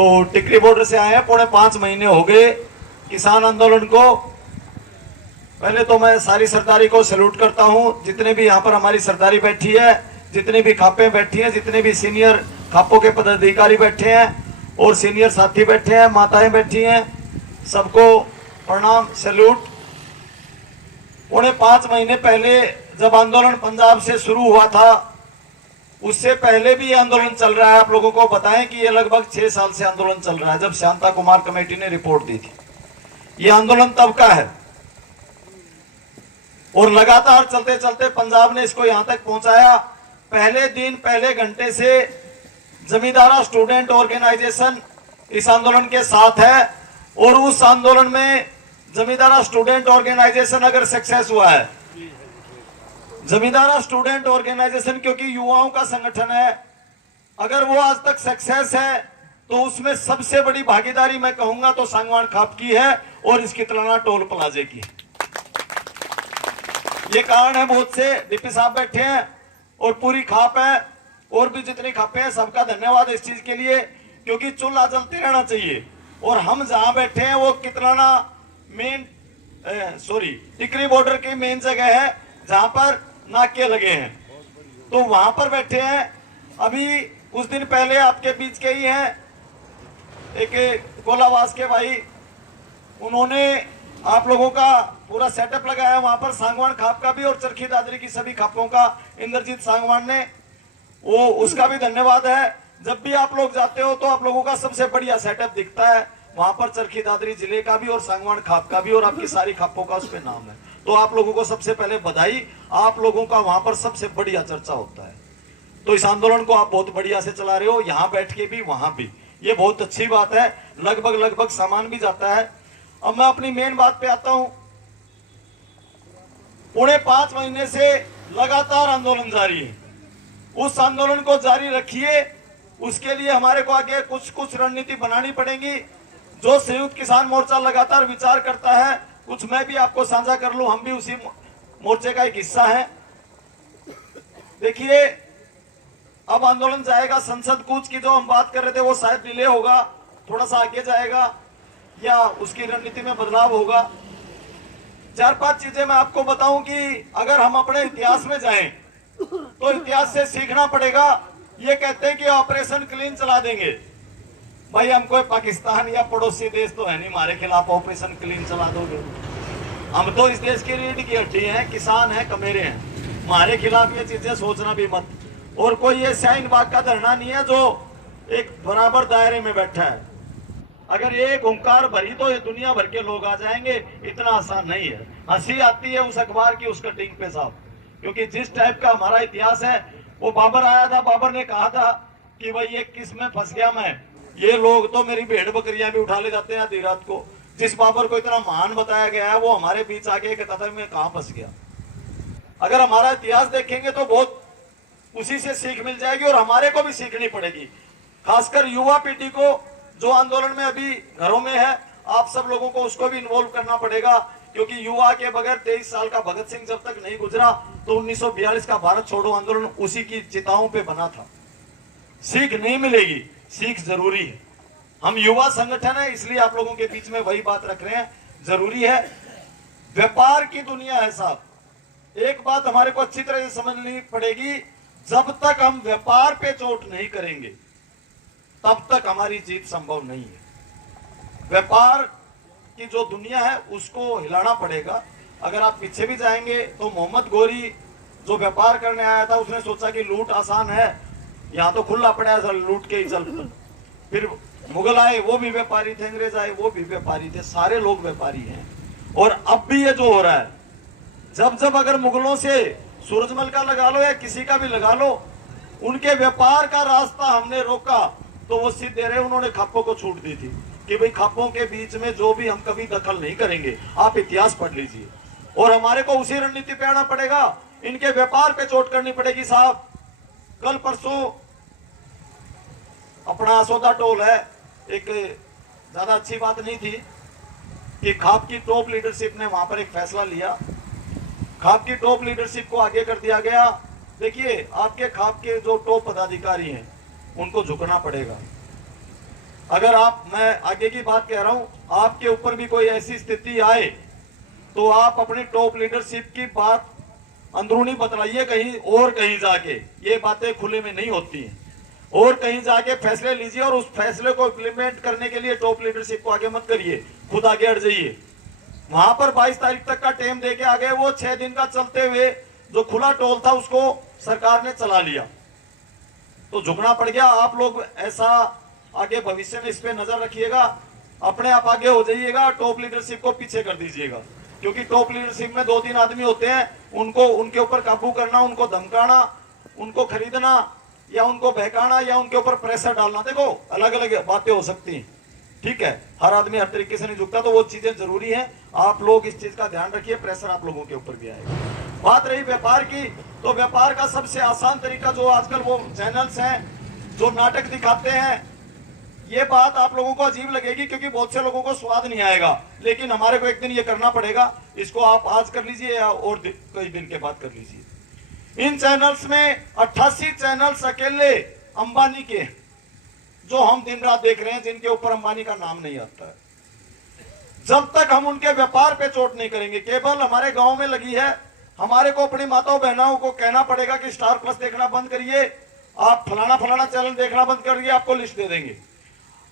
तो टिकरी बॉर्डर से आए हैं, 4.5 महीने हो गए किसान आंदोलन को। पहले तो मैं सारी सरदारी को सैल्यूट करता हूं, जितने भी यहाँ पर हमारी सरदारी बैठी है, जितनी भी खापें बैठी हैं, जितने भी सीनियर खापों के पदाधिकारी बैठे हैं और सीनियर साथी बैठे हैं, माताएं बैठी हैं, सबको प्रणाम, सैल्यूट। 4.5 महीने पहले जब आंदोलन पंजाब से शुरू हुआ था, उससे पहले भी ये आंदोलन चल रहा है। आप लोगों को बताएं कि ये लगभग 6 साल से आंदोलन चल रहा है, जब शांता कुमार कमेटी ने रिपोर्ट दी थी। ये आंदोलन तब का है और लगातार चलते चलते पंजाब ने इसको यहां तक पहुंचाया। पहले दिन पहले घंटे से जमींदारा स्टूडेंट ऑर्गेनाइजेशन इस आंदोलन के साथ है और उस आंदोलन में जमींदारा स्टूडेंट ऑर्गेनाइजेशन अगर सक्सेस हुआ है, जमींदारा स्टूडेंट ऑर्गेनाइजेशन क्योंकि युवाओं का संगठन है, अगर वो आज तक सक्सेस है तो उसमें सबसे बड़ी भागीदारी मैं कहूंगा तो सांगवान खाप की है और इसकी तुलना टोल प्लाजे की। ये कारण है बहुत से, डीपी साहब बैठे हैं और पूरी खाप है और भी जितनी खापें हैं, सबका धन्यवाद इस चीज के लिए, क्योंकि चूल्हा जलते रहना चाहिए। और हम जहां बैठे हैं वो कितलाना मेन टिकरी बॉर्डर की मेन जगह है जहां पर नाके लगे हैं, तो वहां पर बैठे हैं। अभी कुछ दिन पहले आपके बीच के ही हैं एक कोलावास के भाई, उन्होंने आप लोगों का पूरा सेटअप लगाया वहां पर, सांगवान खाप का भी और चरखी दादरी की सभी खापों का, इंद्रजीत सांगवान ने, वो उसका भी धन्यवाद है। जब भी आप लोग जाते हो तो आप लोगों का सबसे बढ़िया सेटअप दिखता है वहां पर, चरखी दादरी जिले का भी और सांगवान खाप का भी, और आपकी सारी खापों का उस पर नाम है। तो आप लोगों को सबसे पहले बधाई, आप लोगों का वहां पर सबसे बढ़िया चर्चा होता है। तो इस आंदोलन को आप बहुत बढ़िया से चला रहे हो, यहाँ बैठ के भी वहां भी, ये बहुत अच्छी बात है। लगभग सामान भी जाता है। अब मैं अपनी मेन बात पे आता हूं। 4.5 महीने से लगातार आंदोलन जारी है, उस आंदोलन को जारी रखिए। उसके लिए हमारे को आगे कुछ रणनीति बनानी पड़ेगी, जो संयुक्त किसान मोर्चा लगातार विचार करता है। कुछ मैं भी आपको साझा कर लूं, हम भी उसी मोर्चे का एक हिस्सा है। देखिए, अब आंदोलन जाएगा संसद कूच की, जो हम बात कर रहे थे वो शायद डिले होगा, थोड़ा सा आगे जाएगा या उसकी रणनीति में बदलाव होगा। 4-5 चीजें मैं आपको बताऊं कि अगर हम अपने इतिहास में जाएं तो इतिहास से सीखना पड़ेगा। ये कहते हैं कि ऑपरेशन क्लीन चला देंगे, भाई हम कोई पाकिस्तान या पड़ोसी देश तो है नहीं, हमारे खिलाफ ऑपरेशन क्लीन चला दोगे। हम तो इस देश की रीढ़ की हड्डी हैं, किसान हैं, कमेरे हैं, हमारे खिलाफ ये चीजें सोचना भी मत। और कोई ये शाहीन बाग का धरना नहीं है जो एक बराबर दायरे में बैठा है। अगर ये हुंकार भरी तो ये दुनिया भर के लोग आ जाएंगे, इतना आसान नहीं है। हंसी आती है उस अखबार की उस कटिंग पे साहब, क्योंकि जिस टाइप का हमारा इतिहास है, वो बाबर आया था, बाबर ने कहा था कि भाई ये किस में फंस गया मैं, ये लोग तो मेरी भेड़ बकरियां भी उठा ले जाते हैं आधी रात को। जिस बाबर को इतना महान बताया गया है वो हमारे बीच आके कहता था मैं कहां फंस गया। अगर हमारा इतिहास देखेंगे तो बहुत उसी से सीख मिल जाएगी और हमारे को भी सीखनी पड़ेगी, खासकर युवा पीढ़ी को जो आंदोलन में अभी घरों में है। आप सब लोगों को उसको भी इन्वॉल्व करना पड़ेगा, क्योंकि युवा के बगैर 23 साल का भगत सिंह जब तक नहीं गुजरा तो 1942 का भारत छोड़ो आंदोलन उसी की चिताओं पे बना था। सीख नहीं मिलेगी, सीख जरूरी है। हम युवा संगठन है, इसलिए आप लोगों के बीच में वही बात रख रहे हैं, जरूरी है। व्यापार की दुनिया है साहब, एक बात हमारे को अच्छी तरह से समझनी पड़ेगी, जब तक हम व्यापार पे चोट नहीं करेंगे तब तक हमारी जीत संभव नहीं है। व्यापार की जो दुनिया है उसको हिलाना पड़ेगा। अगर आप पीछे भी जाएंगे तो मोहम्मद गोरी जो व्यापार करने आया था, उसने सोचा कि लूट आसान है, यहाँ तो खुला पड़ा है, लूट के ही चल। फिर मुगल आए, वो भी व्यापारी थे, अंग्रेज आए, वो भी व्यापारी थे, सारे लोग व्यापारी हैं। और अब भी ये जो हो रहा है, जब अगर मुगलों से सूरजमल का लगा लो या किसी का भी लगा लो, उनके व्यापार का रास्ता हमने रोका तो वो सिद्ध दे रहे, उन्होंने खापों को छूट दी थी कि भाई खापों के बीच में जो भी हम कभी दखल नहीं करेंगे। आप इतिहास पढ़ लीजिए। और हमारे को उसी रणनीति पे आना पड़ेगा, इनके व्यापार पे चोट करनी पड़ेगी साहब। कल परसों अपना सौदा टोल है, एक ज्यादा अच्छी बात नहीं थी कि खाप की टॉप लीडरशिप ने वहां पर एक फैसला लिया, खाप की टॉप लीडरशिप को आगे कर दिया गया। देखिए, आपके खाप के जो टॉप पदाधिकारी हैं उनको झुकना पड़ेगा। अगर मैं आगे की बात कह रहा हूं, आपके ऊपर भी कोई ऐसी स्थिति आए तो आप अपनी टॉप लीडरशिप की बात अंदरूनी बतलाइए कहीं और, कहीं जाके ये बातें खुले में नहीं होती हैं, और कहीं जाके फैसले लीजिए और उस फैसले को इम्प्लीमेंट करने के लिए टॉप लीडरशिप को आगे मत करिए, खुद आगे हट जाइए। वहां पर 22 तारीख तक का टाइम देके आ गए, वो 6 दिन का चलते हुए जो खुला टोल था उसको सरकार ने चला लिया, तो झुकना पड़ गया। आप लोग ऐसा आगे भविष्य में इस पे नजर रखिएगा, अपने आप आगे हो जाइएगा, टॉप लीडरशिप को पीछे कर दीजिएगा, क्योंकि टॉप लीडरशिप में 2-3 आदमी होते हैं, उनको उनके ऊपर काबू करना, उनको धमकाना, उनको खरीदना या उनको बहकाना या उनके ऊपर प्रेशर डालना, देखो अलग अलग बातें हो सकती हैं, ठीक है। हर आदमी हर तरीके से नहीं झुकता, तो वो चीजें जरूरी है। आप लोग इस चीज का ध्यान रखिए, प्रेशर आप लोगों के ऊपर भी आएगा। बात रही व्यापार की, तो व्यापार का सबसे आसान तरीका जो आजकल वो चैनल्स हैं जो नाटक दिखाते हैं, ये बात आप लोगों को अजीब लगेगी क्योंकि बहुत से लोगों को स्वाद नहीं आएगा, लेकिन हमारे को एक दिन ये करना पड़ेगा। इसको आप आज कर लीजिए या और कई दिन के बाद कर लीजिए। इन चैनल्स में 88 चैनल्स अकेले अंबानी के, जो हम दिन रात देख रहे हैं, जिनके ऊपर अंबानी का नाम नहीं आता है। जब तक हम उनके व्यापार पे चोट नहीं करेंगे, केबल हमारे गांव में लगी है, हमारे को अपनी माताओं बहनों को कहना पड़ेगा कि स्टार प्लस देखना बंद करिए, आप फलाना फलाना चैनल देखना बंद करिए, आपको लिस्ट दे देंगे।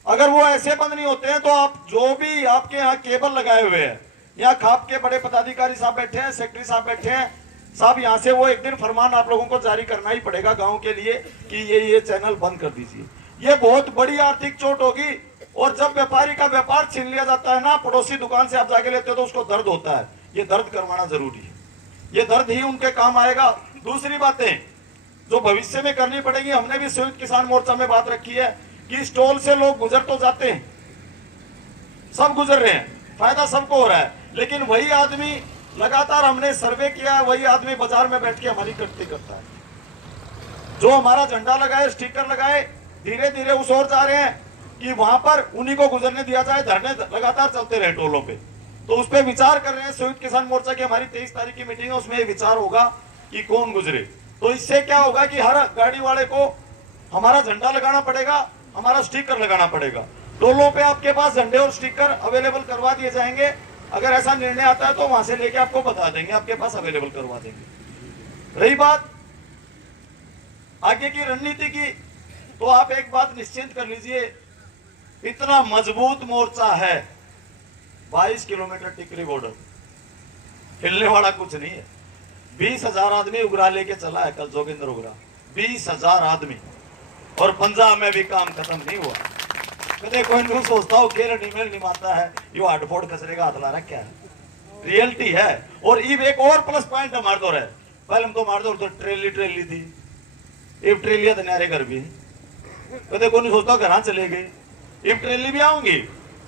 अगर वो ऐसे बंद नहीं होते हैं तो आप जो भी आपके यहाँ केबल लगाए हुए हैं, यहाँ खाप के बड़े पदाधिकारी साहब बैठे हैं, सेक्रेटरी साहब बैठे हैं साहब, यहाँ से वो एक दिन फरमान आप लोगों को जारी करना ही पड़ेगा गाँव के लिए कि ये चैनल बंद कर दीजिए। ये बहुत बड़ी आर्थिक चोट होगी। और जब व्यापारी का व्यापार छीन लिया जाता है ना, पड़ोसी दुकान से आप जाके लेते हो तो उसको दर्द होता है, ये दर्द करवाना जरूरी है, ये दर्द ही उनके काम आएगा। दूसरी बातें जो भविष्य में करनी पड़ेगी, हमने भी संयुक्त किसान मोर्चा में बात रखी है कि स्टॉल से लोग गुजर तो जाते हैं, सब गुजर रहे हैं, फायदा सबको हो रहा है, लेकिन वही आदमी लगातार, हमने सर्वे किया, वही आदमी बाजार में बैठ के हमारी कटती करता है। जो हमारा झंडा लगाए, स्टिकर लगाए, धीरे धीरे उस ओर जा रहे हैं कि वहां पर उन्हीं को गुजरने दिया जाए, धरने लगातार चलते रहे टोलों पे। तो उस पर विचार कर रहे हैं संयुक्त किसान मोर्चा की, हमारी 23 तारीख की मीटिंग है, उसमें विचार होगा कि कौन गुजरे। तो इससे क्या होगा कि हर गाड़ी वाले को हमारा झंडा लगाना पड़ेगा, हमारा स्टिकर लगाना पड़ेगा। टोलों पे आपके पास झंडे और स्टिकर अवेलेबल करवा दिए जाएंगे। अगर ऐसा निर्णय आता है तो वहां से लेके आपको बता देंगे, आपके पास अवेलेबल करवा देंगे। रही बात आगे की रणनीति की, तो आप एक बात निश्चिंत कर लीजिए, इतना मजबूत मोर्चा है, 22 किलोमीटर टिकरी बॉर्डर, हिलने वाला कुछ नहीं है। 20,000 आदमी उगरा लेके चला है कल जोगिंदर उगरा, 20,000 आदमी, और पंजाब में भी काम खत्म नहीं हुआ। कदे कोई नहीं सोचता हो केरल ईमेल नहीं मारता है, यो हार्डफोर्ड कचरे का हाथ ला रखा है, रियलिटी है। और इब एक और प्लस पॉइंट मार दो रहे, पहले हम तो मार दो तो ट्रेली थी, इब ट्रेलिया तो नारे घर भी, कदे कोई नहीं सोचता घर चले गए, इब ट्रेली भी आऊंगी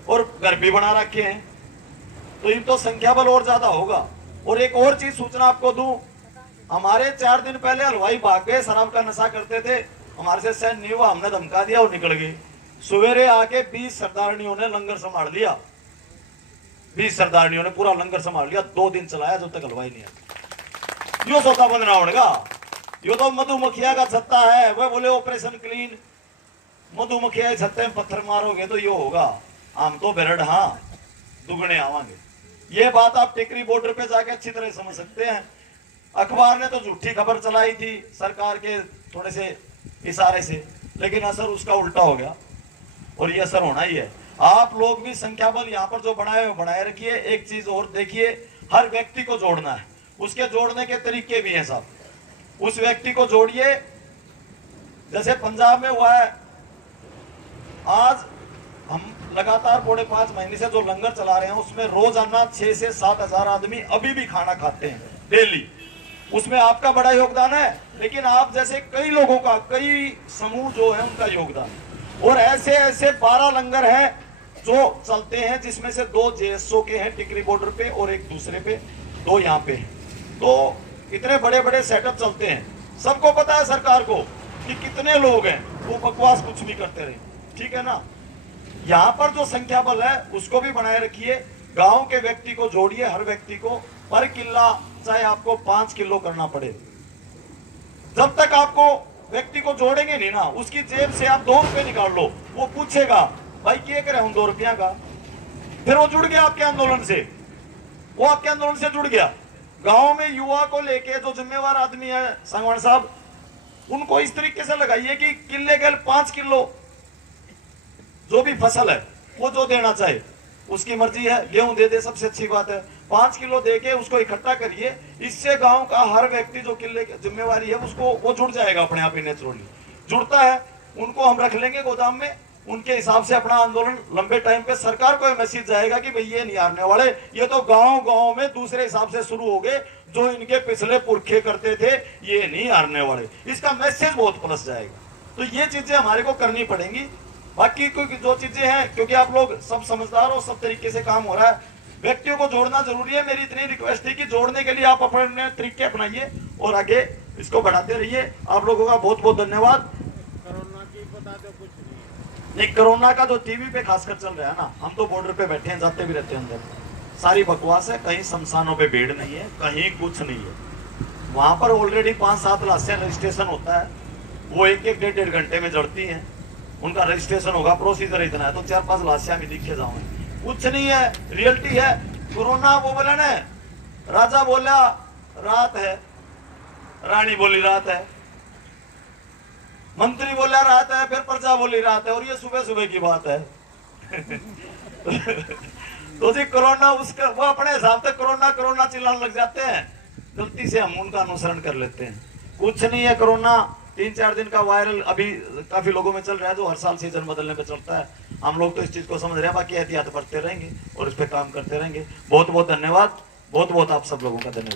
और घर भी बना रखे हैं, तो इन तो संख्या बल और ज्यादा होगा। और एक और चीज सूचना आपको दूं, हमारे 4 दिन पहले हलवाई भाग गए, शराब का नशा करते थे, हमारे से सहन नहीं हुआ, हमने धमका दिया और निकल गए। सवेरे आके 20 सरदारनियों ने लंगर संभाल लिया, 20 सरदारनियों ने पूरा लंगर संभाल लिया, 2 दिन चलाया जब तक हलवाई नहीं आया। यो सौदा बंद ना होगा, यो तो मधुमक्खिया का छत्ता है। वह बोले ऑपरेशन क्लीन, मधुमक्खिया छत्ते में पत्थर मारोगे तो यो होगा, हम तो बेरड हाँ दुगने आवांगे। ये बात आप टिकरी बॉर्डर पे जाके अच्छी तरह समझ सकते हैं। अखबार ने तो झूठी खबर चलाई थी सरकार के थोड़े से इशारे से, लेकिन असर उसका उल्टा हो गया, और ये असर होना ही है। आप लोग भी संख्या बल यहाँ पर जो बनाए रखिए। एक चीज और देखिए, हर व्यक्ति को जोड़ना है, उसके जोड़ने के तरीके भी हैं साहब। उस व्यक्ति को जोड़िए, जैसे पंजाब में हुआ है, आज हम लगातार 5.5 महीने से जो लंगर चला रहे हैं, उसमें रोजाना 6 से 7 हजार आदमी अभी भी खाना खाते हैं डेली। उसमें आपका बड़ा योगदान है, लेकिन आप जैसे कई लोगों का, कई समूह जो है उनका योगदान। और ऐसे ऐसे 12 लंगर हैं जो चलते हैं, जिसमें से 2 जेएसओ के हैं टिकरी बॉर्डर पे और एक दूसरे पे, 2 यहाँ पे। तो इतने बड़े बड़े सेटअप चलते हैं। सबको पता है सरकार को कि कितने लोग हैं, वो बकवास कुछ भी करते रहे, ठीक है ना। यहाँ पर जो संख्या बल है उसको भी बनाए रखिए, गांव के व्यक्ति को जोड़िए, हर व्यक्ति को पर किला चाहे आपको 5 किलो करना पड़े। जब तक आपको व्यक्ति को जोड़ेंगे नहीं ना, उसकी जेब से आप 2 रुपए निकाल लो, वो पूछेगा भाई ये करे हूं 2 रुपया का, फिर वो जुड़ गया आपके आंदोलन से, वो आपके आंदोलन से जुड़ गया। गांव में युवा को लेके जो जिम्मेवार आदमी है सांगवान साहब, उनको इस तरीके से लगाइए कि किले के 5 किलो जो भी फसल है वो जो देना चाहे उसकी मर्जी है, गेहूं दे दे सबसे अच्छी बात है, 5 किलो दे के उसको इकट्ठा करिए। इससे गांव का हर व्यक्ति जो किले की जिम्मेवारी है उसको वो जुड़ जाएगा अपने आप ही, नेचुरली जुड़ता है। उनको हम रख लेंगे गोदाम में, उनके हिसाब से अपना आंदोलन लंबे टाइम पे सरकार को मैसेज जाएगा कि भाई ये नहीं हारने वाले, ये तो गांव गांव में दूसरे हिसाब से शुरू हो गए, जो इनके पिछले पुरखे करते थे ये नहीं हारने वाले, इसका मैसेज बहुत प्लस जाएगा। तो ये चीजें हमारे को करनी पड़ेंगी। बाकी कोई जो चीजें हैं, क्योंकि आप लोग सब समझदार हो, सब तरीके से काम हो रहा है, व्यक्तियों को जोड़ना जरूरी है। मेरी इतनी रिक्वेस्ट थी कि जोड़ने के लिए आप अपने तरीके अपनाइए और आगे इसको बढ़ाते रहिए। आप लोगों का बहुत बहुत धन्यवाद। कोरोना की बता दो कुछ नहीं, कोरोना का जो टीवी पे खासकर चल रहा है ना, हम तो बॉर्डर पे बैठे हैं, जाते भी रहते हैं अंदर, सारी बकवास है। कहीं शमशानों पे भीड़ नहीं है, कहीं कुछ नहीं है। वहां पर ऑलरेडी 5-7 लाशें रजिस्ट्रेशन होता है, वो 1-1, 1.5 घंटे में जड़ती हैं, उनका रजिस्ट्रेशन होगा, प्रोसीजर इतना है, तो 4-5 लाशें भी दिखे जाओ, कुछ नहीं है, रियलिटी है। कोरोना वो बोला ना, राजा बोला रात है, रानी बोली रात है, मंत्री बोला रात है, फिर प्रजा बोली रात है, और ये सुबह सुबह की बात है। तो जी कोरोना उसका वो अपने हिसाब से कोरोना कोरोना चिल्लाने लग जाते हैं, गलती से हम उनका अनुसरण कर लेते हैं। कुछ नहीं है कोरोना, 3-4 दिन का वायरल अभी काफी लोगों में चल रहा है, जो हर साल सीजन बदलने पे चलता है। हम लोग तो इस चीज को समझ रहे हैं, बाकी एहतियात बरतते रहेंगे और इस पे काम करते रहेंगे। बहुत बहुत धन्यवाद, बहुत बहुत आप सब लोगों का धन्यवाद।